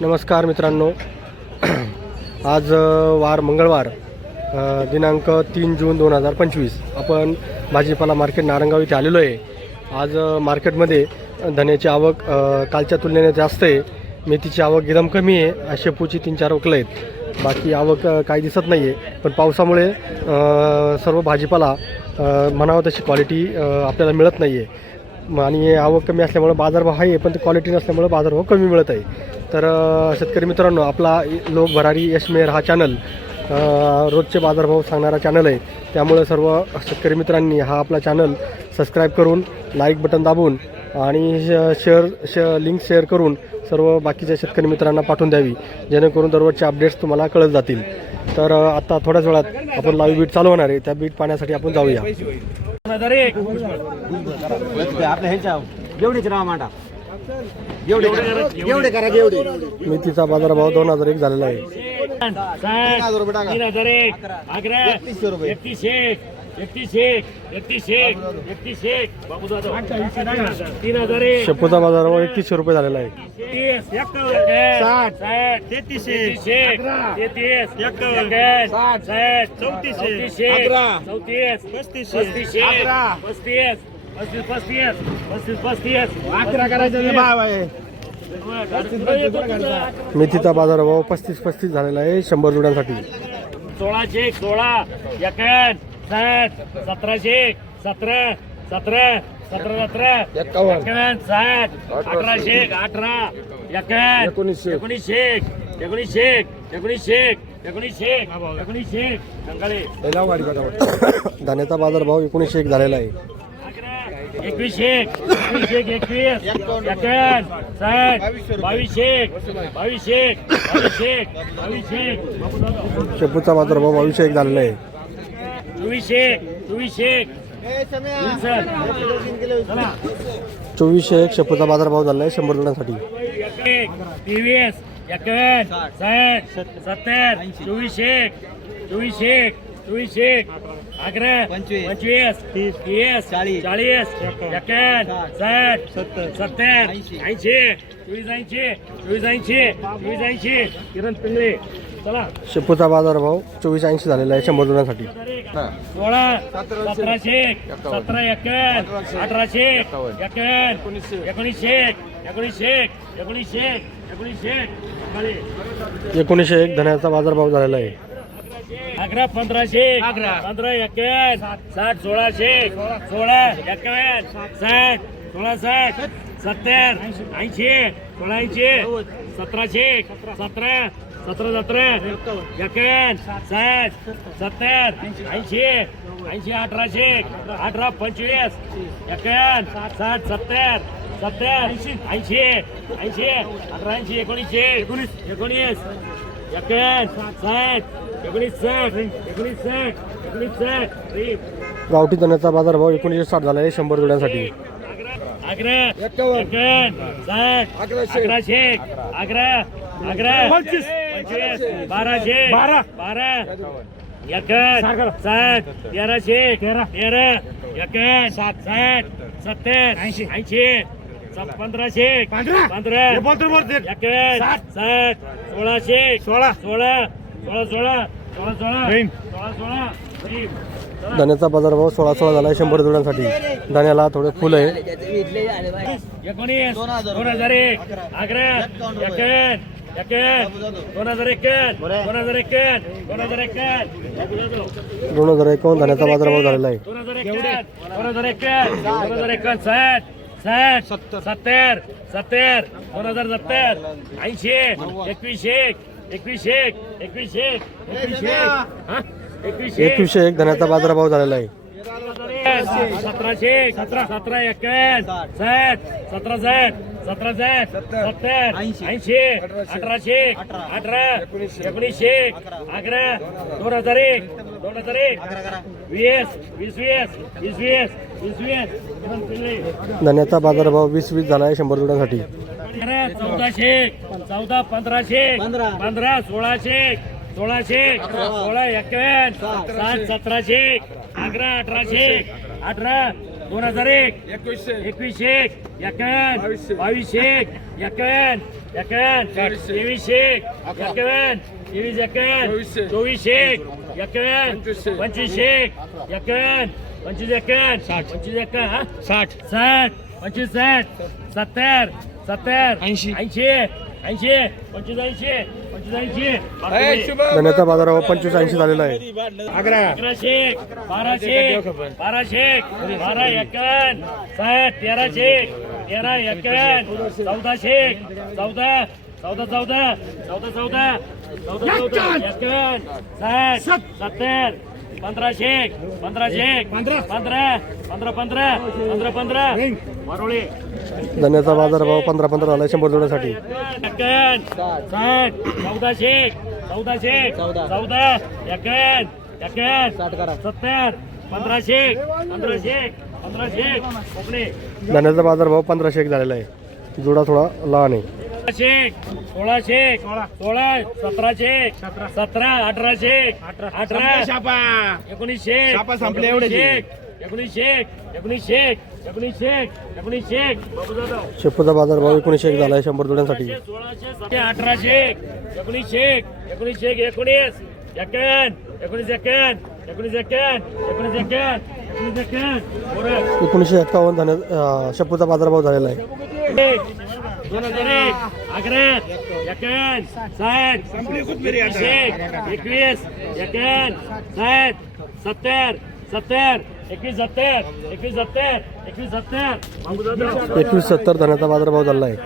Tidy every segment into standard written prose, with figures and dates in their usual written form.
नमस्कार मित्रांनो, आज वार मंगळवार दिनांक 3 जून 2025 आपण भाजीपाला मार्केट नारंगाव इथे आलेलो आहे। आज मार्केटमध्ये धन्याची आवक कालच्या तुलनेने जास्त आहे, मेथीची आवक एकदम कमी आहे, शेपूची 3-4 वकलं आहेत, बाकी आवक काही दिसत नाही आहे। पण पावसामुळे सर्व भाजीपाला म्हणावं तशी क्वालिटी आपल्याला मिळत नाही आहे आणि आवक कमी असल्यामुळे बाजारभाव आहे, पण ते क्वालिटी नसल्यामुळे बाजारभाव कमी मिळत आहे। तर शेतकरी मित्रांनो, आपला लोक भरारी यशमेर हा चॅनल रोजचे बाजारभाव सांगणारा चॅनल आहे, त्यामुळे सर्व शेतकरी मित्रांनी हा आपला चॅनल सबस्क्राईब करून लाईक बटन दाबून आणि लिंक शेअर करून सर्व बाकीच्या शेतकरी मित्रांना पाठवून द्यावी, जेणेकरून दररोजचे अपडेट्स तुम्हाला कळत जातील। तर आता थोड्याच वेळात आपण लाईव्ह बीट चालू होणार आहे, त्या बीट पाहण्यासाठी आपण जाऊया। मेथीचा बाजारभाव 2001 झालेला आहे। 31 शेपूचा बाजारभाव 3100 रुपये झालेला आहे। 35 मेथीचा बाजारभाव 35 झालेला आहे 100 जुड्यांसाठी। 16 16 51 60 17 17 17 17 17 51 60 18 18 51 19 धान्याचा बाजारभाव 1901 झालेला आहे। 21 21 शेपूचा बाजारभाव 2201 झालेला आहे। 2401 शेपूचा बाजारभाव झाला आहे 100 जुड्यांसाठी। 23 51 60 70 24 11 25 30 40 40 51 60 70 80 24 किरण पिंगळे चला। शेपूचा बाजारभाव 2480 झालेला आहे 100 जुड्यांसाठी। 16 17 17 51 18 51 1901 धन्याचा बाजारभाव झालेला आहे। 11 15 15 51 60 16 16 51 60 16 60 70 80 16 80 17 17 17 17 51 60 70 80 80 18 18 25 51 60 70 70 80 80 18 19 19 गावठी धन्याचा बाजारभाव 1960 झाला आहे 100 जुड्यांसाठी। 11 25 12 धान्याचा बाजारभाव 16 झाला आहे 100 जुड्यांसाठी। धान्याला थोडे फुल आहे। 19 2001 11 2051 धान्याचा बाजारभाव झालेला आहे। 60 70 70 2070 80 21 2101 धन्याचा बाजारभाव झालेला आहे। 17 17 51 60 17 17 70 80 18 18 19 11 2001 20 धान्याचा बाजारभाव 20 झाला आहे 100 जुड्यांसाठी। 14 15 15 16 16 16 51 60 17 11 18 18 2001 21 51 22 51 23 51 23 51 24 51 25 60 25 70 80 80 85 धन्याचा बाजारभाव 25-80 झालेला आहे. 1100 1200 1200 12 51 60 1300 13 51 1400 14 14 14 14 14 51 60 70 1500 15 मारोळे धन्याचा बाजारभाव 15-15 झाला आहे 100 जोड्यासाठी. 1400 14 51 70 1500 कोकणे धन्याचा बाजारभाव 1500 झालेला आहे. जोडा थोडा लहान आहे. 1600 16 1700 17 1800 18 1900 संपले एवढे 1900 बाबू जाधव शेपूचा बाजारभाव 1901 झाला आहे 100 जोड्यांसाठी. 1800 1900 19 1951 धन्या शेपूचा बाजारभाव झालेला आहे. 2001 11 51 60 21 51 60 70 21 बाबू जाधव 2170 धन्याचा बाजारभाव झाला आहे.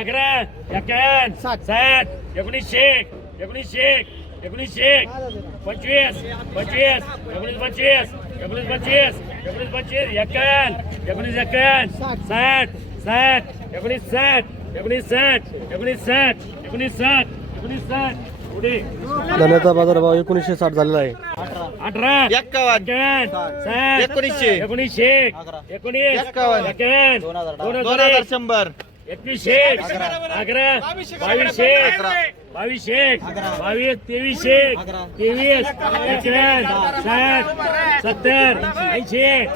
11 51 60 19 25 25 19 25 पुढे धन्याचा बाजारभाव 1960 झालेला आहे. 18 51 19 100 21 11 22 22 23 23 51 60 70 80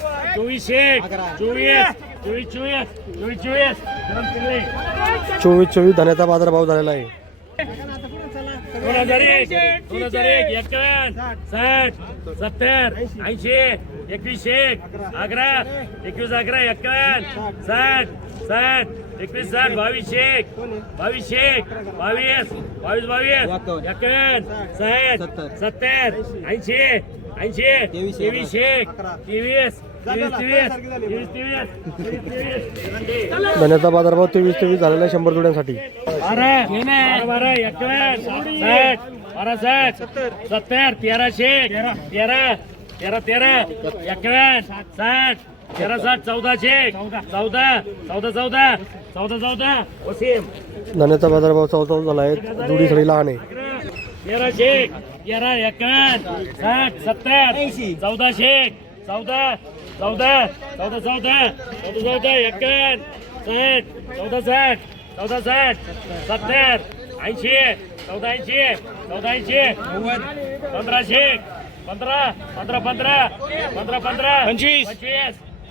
24 24 धन्याचा बाजारभाव झालेला आहे. 2001 51 60 70 80 21 11 21 11 51 60 60 21 60 22 22 22 51 70 80 23 धन्याचा बाजारभाव 23 झालेला आहे 100 जोड्यांसाठी. 12 12 51 60 12 60 70 1300 13 13 13 51 60 13 60 1400 14 वसीम धन्याचा बाजारभाव 14 झाला आहे. जोडी थोडी लहान आहे. 1300 11 51 60 70 1400 14 14 14 51 60 14 60 70 80 14 80 1500 15 15 15 15 15 25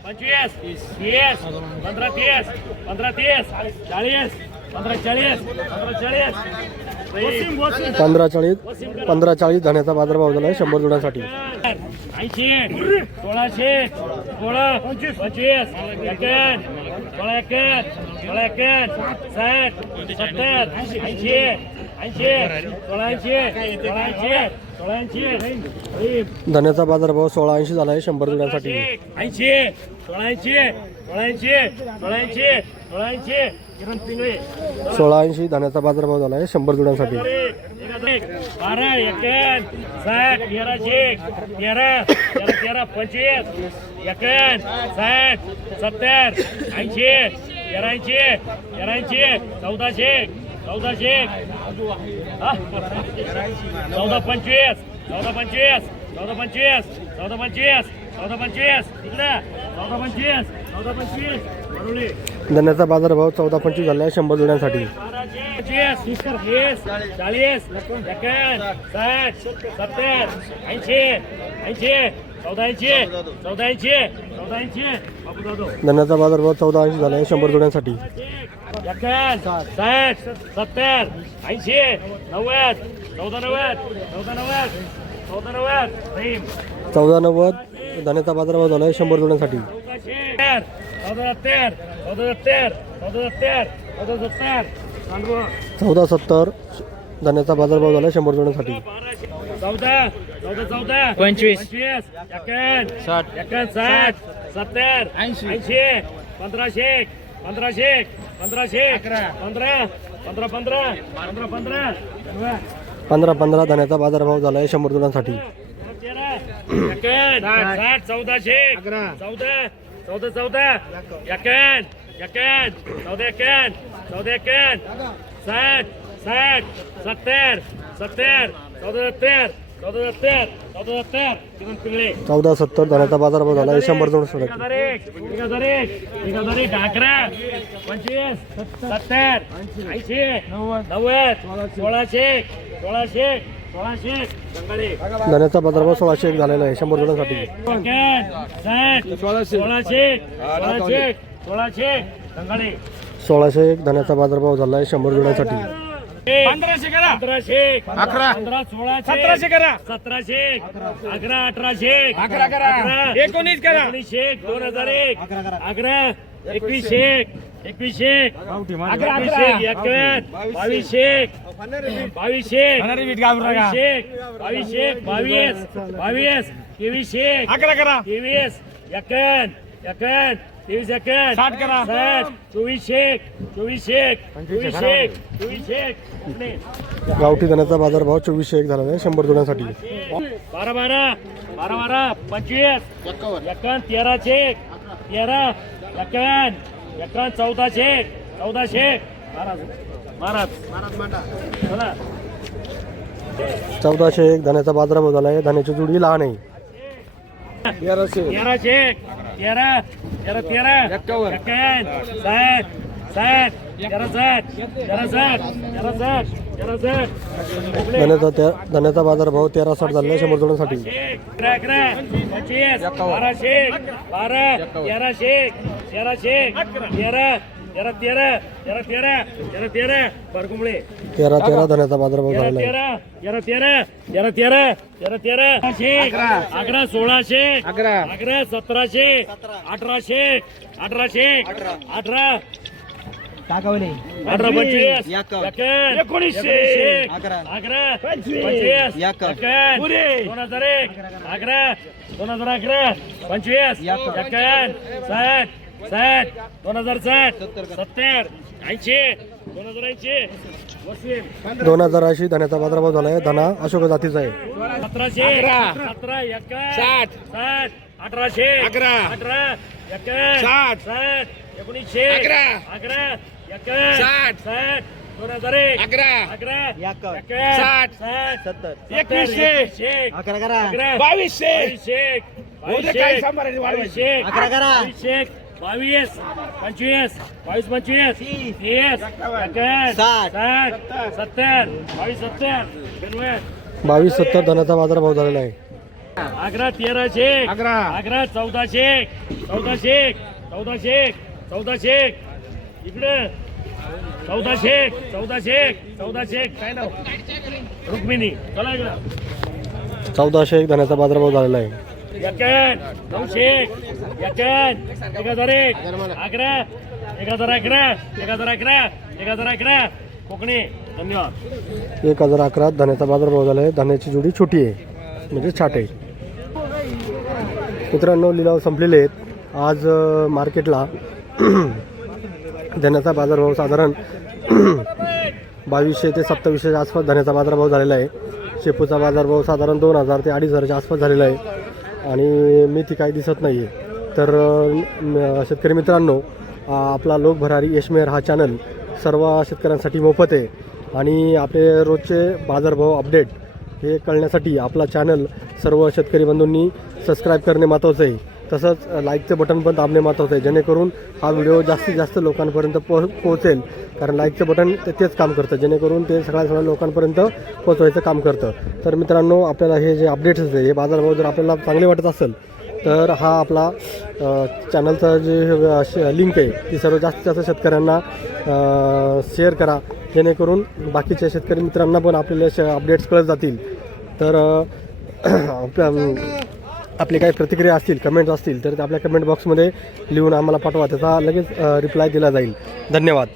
25 30 15 30 15 30 40 15 40 15 40 धन्याचा बाजारभाव झाला आहे 100 जोड्यांसाठी. 80 1600 16 25 51 61 60 70 80 धन्याचा बाजारभाव 1680 झाला आहे 100 जोड्यांसाठी. 1680 धन्याचा बाजारभाव झाला आहे 100 जोड्यांसाठी. 12 51 60 13 13 25 51 60 70 80 13 1400 14 25 धन्याचा बाजारभाव 14-25 झाला आहे 100 जोड्यांसाठी. 40 51 60 70 80 14 1480 बापू जाधव धन्याचा बाजारभाव 1480 झाला आहे 100 जोड्यांसाठी. 61 60 70 80 90 1490 1490 1490 रहीम 1490 धन्याचा बाजारभाव झाला आहे 100 जोड्यांसाठी. 1470 1470 धन्याचा बाजारभाव झाला आहे 100 जोड्यांसाठी. 14 14 25 51 60 70 80 1500 1500 1500 15 15 15 15 15 धन्याचा बाजारभाव झाला आहे 100 जोड्यांसाठी. 60 1400 14 14 14 51 51 14 51 60 60 70 70 14 14 किमान पिंगळे 1470 धन्याचा बाजारभाव झाला आहे 100 जोड्यांसाठी. 1001 11 25 70 80 90 1600 धन्याचा बाजारभाव 1601 झालेला आहे 100 जोड्यांसाठी. 1601 धन्याचा बाजारभाव झाला आहे 100 जोड्यांसाठी. 1500 करा 1500 11 15 1600 करा 1700 11 1800 11 करा 19 करा 19 2001 11 21 21 22 60 करा 24 गावठी धन्याचा बाजारभाव 2401 झालेला आहे 100 जोड्यांसाठी. 12 12 12 25 51 1300 13 51 1400 चला 1401 धन्याचा बाजारभाव झाला आहे. धान्याची जुडी लहान आहे. 1300 13 13 51 60 धन्याचा बाजारभाव 1360 झाला आहे 100 जोड्यांसाठी. 13 धन्याचा बाजारभाव झालेला आहे. 11 1600 11 1700 1800 1800 18 18 25 1900 11 25 2001 11 2011 25 51 60 60 2060 70 80 2080 2080 धन्याचा बाजारभाव झाला आहे. धना अशोक जातीचा आहे. 1700 17 61 60 1800 18 61 60 1900 11 61 60 2001 11 60 70 2100 22 25 25 30 70 2270 धन्याचा बाजारभाव झालेला आहे. 11 1300 11 1400 इकडे 1400 काय नाव रुक्मिणी चला इकडं 1401 धन्याचा बाजारभाव झालेला आहे. 91 900 91 1001 11 1011 कोकणी धन्यवाद. 1011 धन्याचा बाजारभाव झाला आहे. धान्याची जुडी छोटी आहे म्हणजे छाट आहे. मित्रांनो लिलाव संपलेले आहेत. आज मार्केटला धन्याचा बाजारभाव साधारण 2200 ते 2700च्या आसपास धन्याचा बाजारभाव झालेला आहे. शेपूचा बाजारभाव साधारण 2000 ते 2500च्या आसपास झालेला आहे आणि मेथी काही दिसत नाही आहे. तर शेतकरी मित्रांनो आपला लोक भरारी यशमेर हा चॅनल सर्व शेतकऱ्यांसाठी मोफत आहे आणि आपले रोजचे बाजारभाव अपडेट हे कळण्यासाठी आपला चॅनल सर्व शेतकरी बंधूंनी सबस्क्राईब करणे महत्त्वाचं आहे. तसंच लाईकचं बटन पण दाबणे महत्त्वाचं आहे जेणेकरून हा व्हिडिओ जास्तीत जास्त लोकांपर्यंत पोहोचेल. कारण लाईकचं बटन तेच काम करतं जेणेकरून ते सगळ्या लोकांपर्यंत पोहोचवायचं काम करतं. तर मित्रांनो आपल्याला हे जे अपडेट्स आहे हे बाजारभाव जर आपल्याला चांगले वाटत असेल तर हा आपला चॅनलचा जे लिंक आहे ती सर्व जास्तीत जास्त शेतकऱ्यांना शेअर करा, जेणेकरून बाकीच्या शेतकरी मित्रांना पण आपल्याला अपडेट्स कळत जातील. तर आपली काही प्रतिक्रिया असतील, कमेंट्स असतील तर ते आपल्या कमेंट बॉक्समध्ये लिहून आम्हाला पाठवा, त्याचा लगेच रिप्लाय दिला जाईल. धन्यवाद.